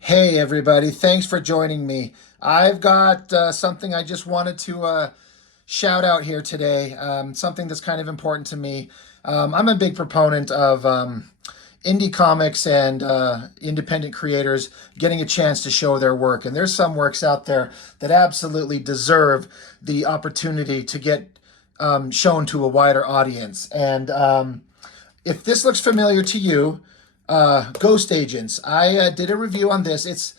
Hey everybody, thanks for joining me. I've got something I just wanted to shout out here today, something that's kind of important to me. I'm a big proponent of indie comics and independent creators getting a chance to show their work. And there's some works out there that absolutely deserve the opportunity to get shown to a wider audience. And if this looks familiar to you, Ghost Agents. I did a review on this. It's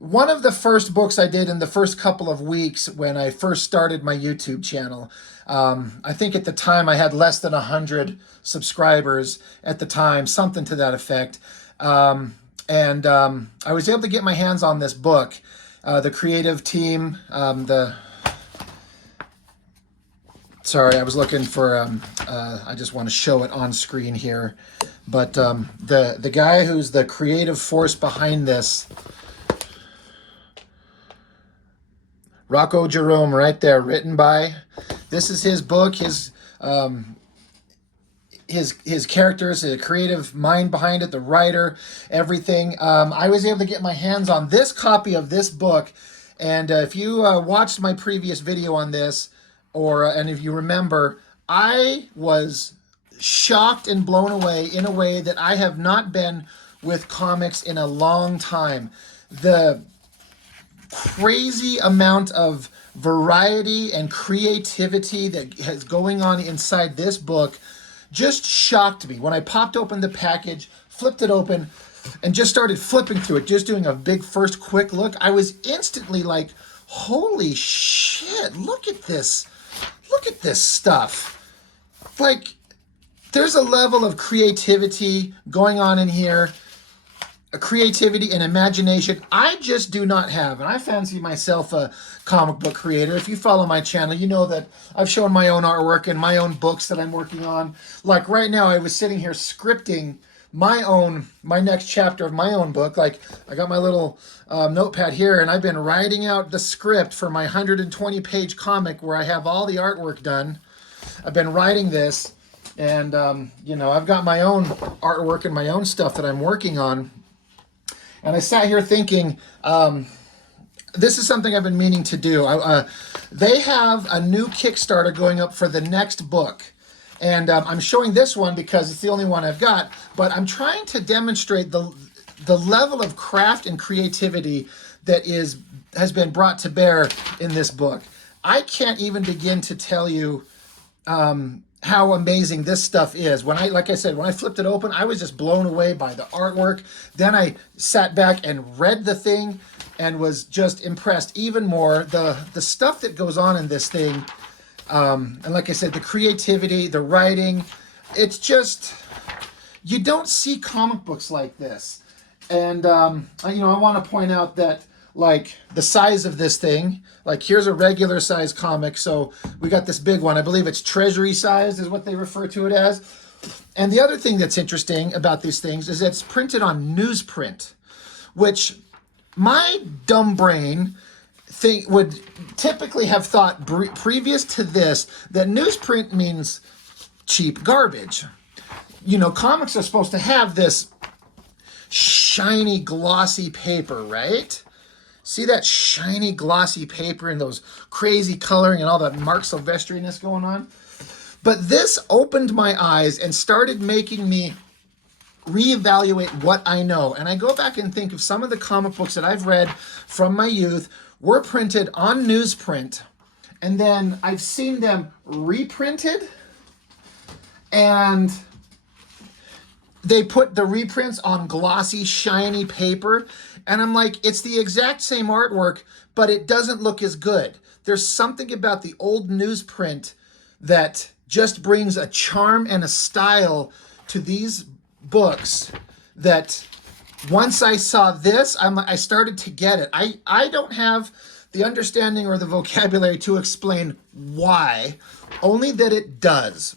one of the first books I did in the first couple of weeks when I first started my YouTube channel. I think at the time I had less than 100 subscribers at the time, something to that effect. And I was able to get my hands on this book. The creative team, sorry, I was looking for, I just want to show it on screen here. But the guy who's the creative force behind this, Rocco Jerome, right there, written by. This is his book, his characters, the creative mind behind it, the writer, everything. I was able to get my hands on this copy of this book, and if you watched my previous video on this, and if you remember, I was shocked and blown away in a way that I have not been with comics in a long time. The crazy amount of variety and creativity that is going on inside this book just shocked me. When I popped open the package, flipped it open, and just started flipping through it, just doing a big first quick look, I was instantly like, holy shit, look at this. Look at this stuff. Like, there's a level of creativity going on in here, a creativity and imagination I just do not have. And I fancy myself a comic book creator. If you follow my channel, you know that I've shown my own artwork and my own books that I'm working on. Like right now, I was sitting here scripting my next chapter of my own book. Like, I got my little notepad here, and I've been writing out the script for my 120-page comic where I have all the artwork done. I've been writing this, and I've got my own artwork and my own stuff that I'm working on. And I sat here thinking, this is something I've been meaning to do. They have a new Kickstarter going up for the next book. And I'm showing this one because it's the only one I've got. But I'm trying to demonstrate the level of craft and creativity that has been brought to bear in this book. I can't even begin to tell you how amazing this stuff is. Like I said, when I flipped it open, I was just blown away by the artwork. Then I sat back and read the thing and was just impressed even more. The stuff that goes on in this thing, and like I said, the creativity, the writing, it's just, you don't see comic books like this. And, I want to point out that, like, the size of this thing, like, here's a regular size comic. So we got this big one. I believe it's treasury size is what they refer to it as. And the other thing that's interesting about these things is it's printed on newsprint, which my dumb brain would typically have thought previous to this that newsprint means cheap garbage. Comics are supposed to have this shiny, glossy paper, right? See that shiny, glossy paper and those crazy coloring and all that Mark Silvestriness going on? But this opened my eyes and started making me reevaluate what I know. And I go back and think of some of the comic books that I've read from my youth were printed on newsprint. And then I've seen them reprinted, and they put the reprints on glossy, shiny paper. And I'm like, it's the exact same artwork, but it doesn't look as good. There's something about the old newsprint that just brings a charm and a style to these books that once I saw this, I started to get it. I don't have the understanding or the vocabulary to explain why, only that it does.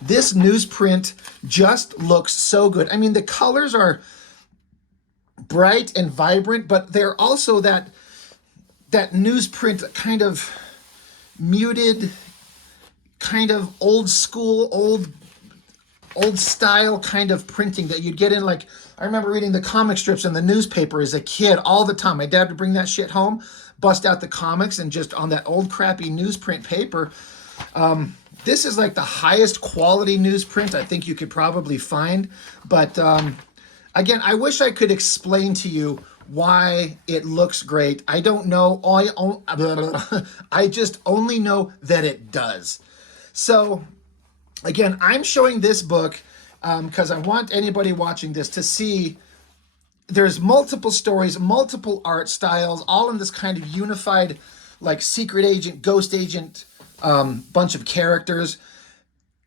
This newsprint just looks so good. I mean, the colors are bright and vibrant, but they're also that newsprint kind of muted, kind of old school, old old style kind of printing that you'd get in, like, I remember reading the comic strips in the newspaper as a kid all the time. My dad would bring that shit home, bust out the comics, and just on that old crappy newsprint paper. This is like the highest quality newsprint I think you could probably find. But again, I wish I could explain to you why it looks great. I don't know. I just only know that it does. So again, I'm showing this book because I want anybody watching this to see there's multiple stories, multiple art styles, all in this kind of unified, like, secret agent, ghost agent bunch of characters.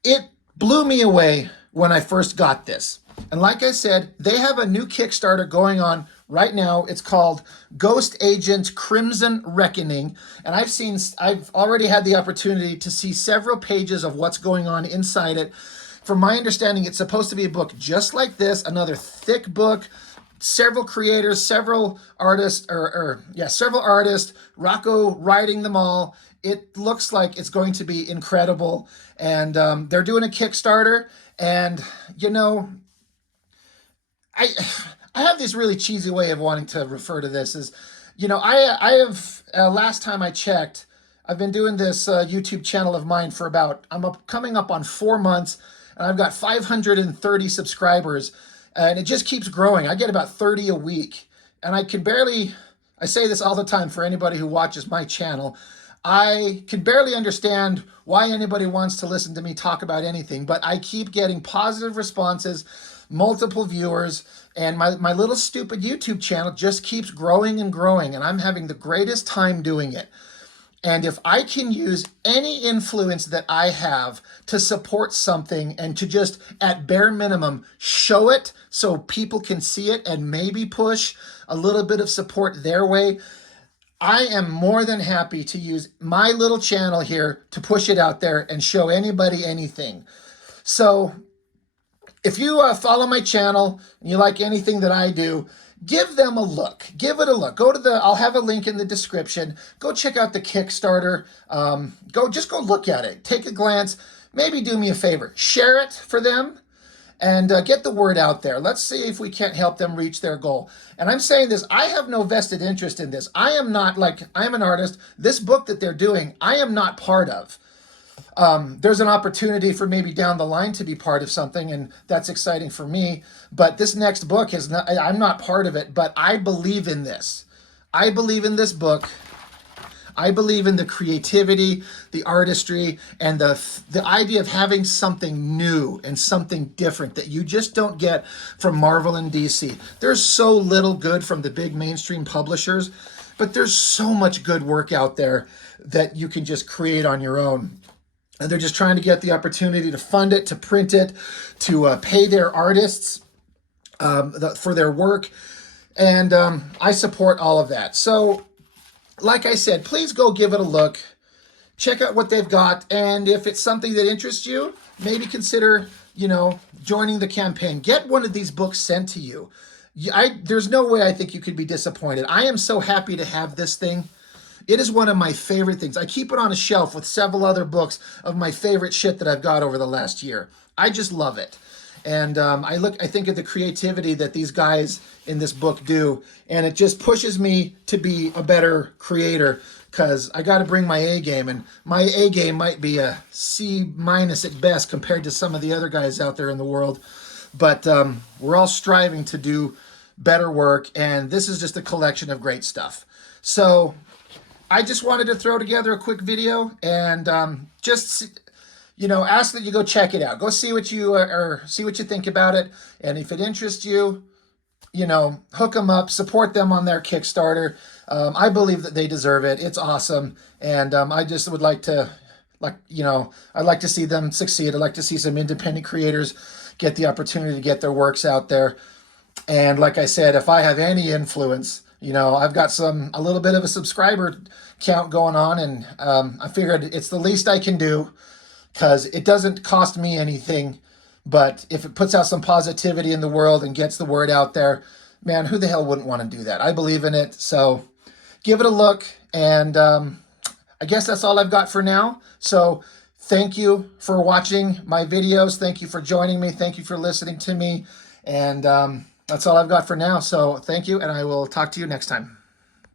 It blew me away when I first got this. And like I said, they have a new Kickstarter going on right now. It's called Ghost Agent Crimson Reckoning. And I've already had the opportunity to see several pages of what's going on inside it. From my understanding, it's supposed to be a book just like this, another thick book, several creators, several artists, several artists, Rocco writing them all. It looks like it's going to be incredible. And they're doing a Kickstarter. And, you know, I have this really cheesy way of wanting to refer to this is, you know, I have, last time I checked, I've been doing this YouTube channel of mine for coming up on 4 months, and I've got 530 subscribers, and it just keeps growing. I get about 30 a week, and I say this all the time for anybody who watches my channel, I can barely understand why anybody wants to listen to me talk about anything, but I keep getting positive responses, multiple viewers, and my little stupid YouTube channel just keeps growing and growing, and I'm having the greatest time doing it. And if I can use any influence that I have to support something and to just, at bare minimum, show it so people can see it and maybe push a little bit of support their way, I am more than happy to use my little channel here to push it out there and show anybody anything. So if you follow my channel and you like anything that I do, give them a look. Give it a look. I'll have a link in the description. Go check out the Kickstarter. Go look at it. Take a glance. Maybe do me a favor. Share it for them and get the word out there. Let's see if we can't help them reach their goal. And I'm saying this, I have no vested interest in this. I'm an artist. This book that they're doing, I am not part of. There's an opportunity for maybe down the line to be part of something, and that's exciting for me. But this next book I'm not part of it, but I believe in this. I believe in this book. I believe in the creativity, the artistry, and the idea of having something new and something different that you just don't get from Marvel and DC. There's so little good from the big mainstream publishers, but there's so much good work out there that you can just create on your own. And they're just trying to get the opportunity to fund it, to print it, to pay their artists for their work. And I support all of that. So, like I said, please go give it a look. Check out what they've got. And if it's something that interests you, maybe consider, joining the campaign. Get one of these books sent to you. There's no way I think you could be disappointed. I am so happy to have this thing. It is one of my favorite things. I keep it on a shelf with several other books of my favorite shit that I've got over the last year. I just love it. And I think of the creativity that these guys in this book do, and it just pushes me to be a better creator because I got to bring my A game, and my A game might be a C- at best compared to some of the other guys out there in the world. But we're all striving to do better work, and this is just a collection of great stuff. So I just wanted to throw together a quick video and ask that you go check it out. Go see what you think about it, and if it interests you, hook them up, support them on their Kickstarter. I believe that they deserve it. It's awesome, and I just would like to, I'd like to see them succeed. I'd like to see some independent creators get the opportunity to get their works out there. And like I said, if I have any influence, I've got a little bit of a subscriber count going on, and I figured it's the least I can do because it doesn't cost me anything. But if it puts out some positivity in the world and gets the word out there, man, who the hell wouldn't want to do that? I believe in it. So give it a look. And I guess that's all I've got for now. So Thank you for watching my videos. Thank you for joining me. Thank you for listening to me. And that's all I've got for now. So thank you, and I will talk to you next time.